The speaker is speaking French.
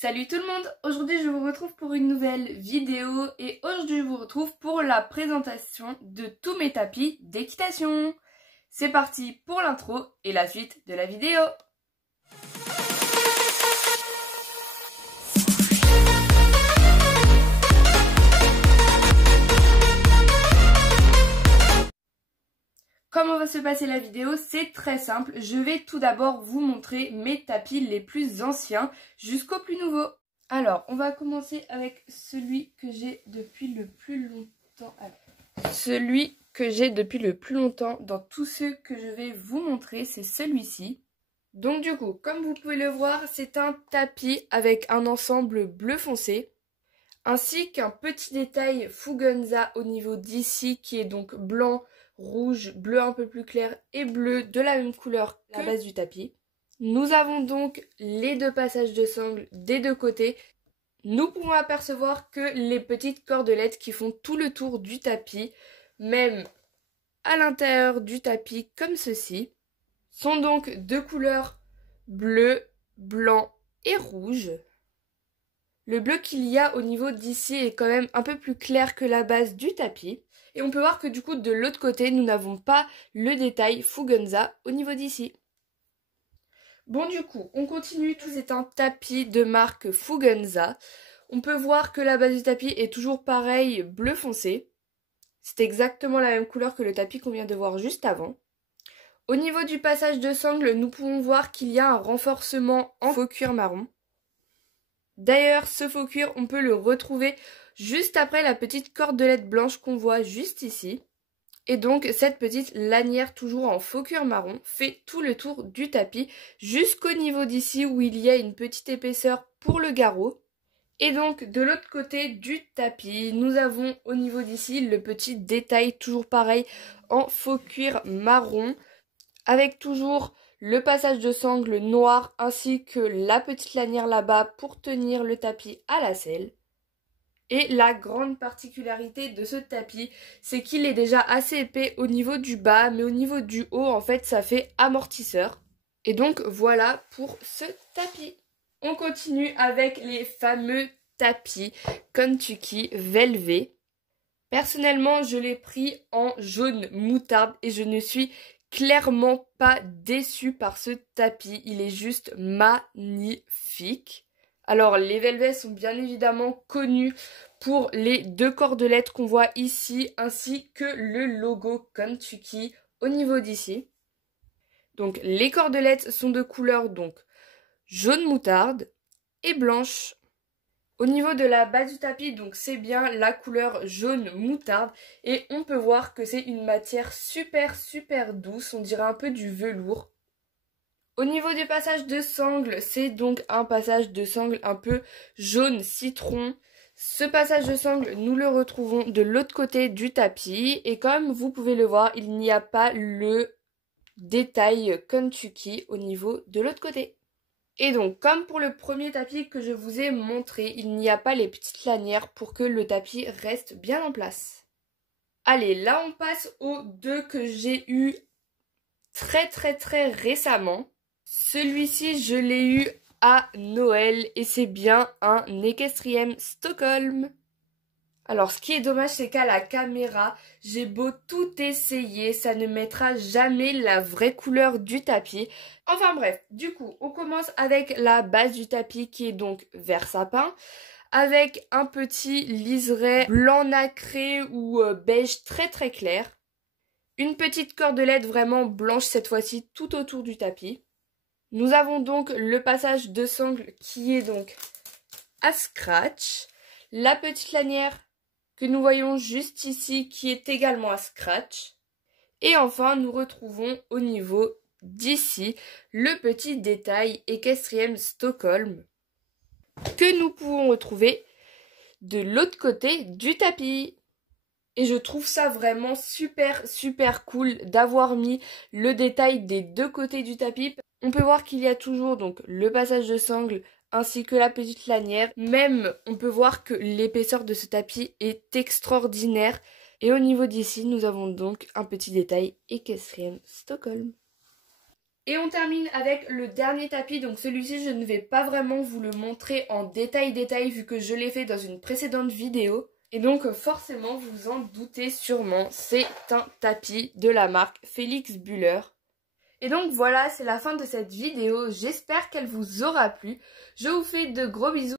Salut tout le monde, aujourd'hui je vous retrouve pour une nouvelle vidéo et aujourd'hui je vous retrouve pour la présentation de tous mes tapis d'équitation. C'est parti pour l'intro et la suite de la vidéo. Comment va se passer la vidéo? C'est très simple, je vais tout d'abord vous montrer mes tapis les plus anciens jusqu'au plus nouveau. Alors, on va commencer avec celui que j'ai depuis le plus longtemps. Celui que j'ai depuis le plus longtemps dans tous ceux que je vais vous montrer, c'est celui-ci. Donc du coup, comme vous pouvez le voir, c'est un tapis avec un ensemble bleu foncé, ainsi qu'un petit détail Fugenza au niveau d'ici qui est donc blanc, rouge, bleu un peu plus clair et bleu de la même couleur que la base du tapis. Nous avons donc les deux passages de sangle des deux côtés. Nous pouvons apercevoir que les petites cordelettes qui font tout le tour du tapis, même à l'intérieur du tapis comme ceci, sont donc de couleurs bleu, blanc et rouge. Le bleu qu'il y a au niveau d'ici est quand même un peu plus clair que la base du tapis. Et on peut voir que du coup de l'autre côté, nous n'avons pas le détail Fugenza au niveau d'ici. Bon du coup, on continue, tout c'est un tapis de marque Fugenza. On peut voir que la base du tapis est toujours pareil, bleu foncé. C'est exactement la même couleur que le tapis qu'on vient de voir juste avant. Au niveau du passage de sangle, nous pouvons voir qu'il y a un renforcement en faux cuir marron. D'ailleurs, ce faux cuir, on peut le retrouver juste après la petite cordelette blanche qu'on voit juste ici. Et donc, cette petite lanière toujours en faux cuir marron fait tout le tour du tapis jusqu'au niveau d'ici où il y a une petite épaisseur pour le garrot. Et donc, de l'autre côté du tapis, nous avons au niveau d'ici le petit détail toujours pareil en faux cuir marron avec toujours le passage de sangle noir ainsi que la petite lanière là-bas pour tenir le tapis à la selle. Et la grande particularité de ce tapis, c'est qu'il est déjà assez épais au niveau du bas, mais au niveau du haut, en fait, ça fait amortisseur. Et donc, voilà pour ce tapis. On continue avec les fameux tapis Kentucky Velvet. Personnellement, je l'ai pris en jaune moutarde et je ne suis clairement pas déçue par ce tapis. Il est juste magnifique. Alors, les velvets sont bien évidemment connus pour les deux cordelettes qu'on voit ici, ainsi que le logo Kentucky au niveau d'ici. Donc, les cordelettes sont de couleur donc jaune moutarde et blanche. Au niveau de la base du tapis, donc c'est bien la couleur jaune moutarde et on peut voir que c'est une matière super douce, on dirait un peu du velours. Au niveau du passage de sangle, c'est donc un passage de sangle un peu jaune citron. Ce passage de sangle, nous le retrouvons de l'autre côté du tapis et comme vous pouvez le voir, il n'y a pas le détail Kentucky au niveau de l'autre côté. Et donc, comme pour le premier tapis que je vous ai montré, il n'y a pas les petites lanières pour que le tapis reste bien en place. Allez, là on passe aux deux que j'ai eu très récemment. Celui-ci, je l'ai eu à Noël et c'est bien un Equestrienne Stockholm. Alors, ce qui est dommage, c'est qu'à la caméra, j'ai beau tout essayer, ça ne mettra jamais la vraie couleur du tapis. Enfin bref, du coup, on commence avec la base du tapis qui est donc vert sapin, avec un petit liseré blanc nacré ou beige très clair. Une petite cordelette vraiment blanche cette fois-ci tout autour du tapis. Nous avons donc le passage de sangle qui est donc à scratch, la petite lanière que nous voyons juste ici qui est également à scratch. Et enfin, nous retrouvons au niveau d'ici le petit détail Equestrienne Stockholm que nous pouvons retrouver de l'autre côté du tapis. Et je trouve ça vraiment super cool d'avoir mis le détail des deux côtés du tapis. On peut voir qu'il y a toujours donc le passage de sangle ainsi que la petite lanière. Même, on peut voir que l'épaisseur de ce tapis est extraordinaire. Et au niveau d'ici, nous avons donc un petit détail Equestrienne Stockholm. Et on termine avec le dernier tapis, donc celui-ci je ne vais pas vraiment vous le montrer en détail vu que je l'ai fait dans une précédente vidéo. Et donc forcément vous vous en doutez sûrement, c'est un tapis de la marque Felix Buehler. Et donc voilà, c'est la fin de cette vidéo, j'espère qu'elle vous aura plu. Je vous fais de gros bisous.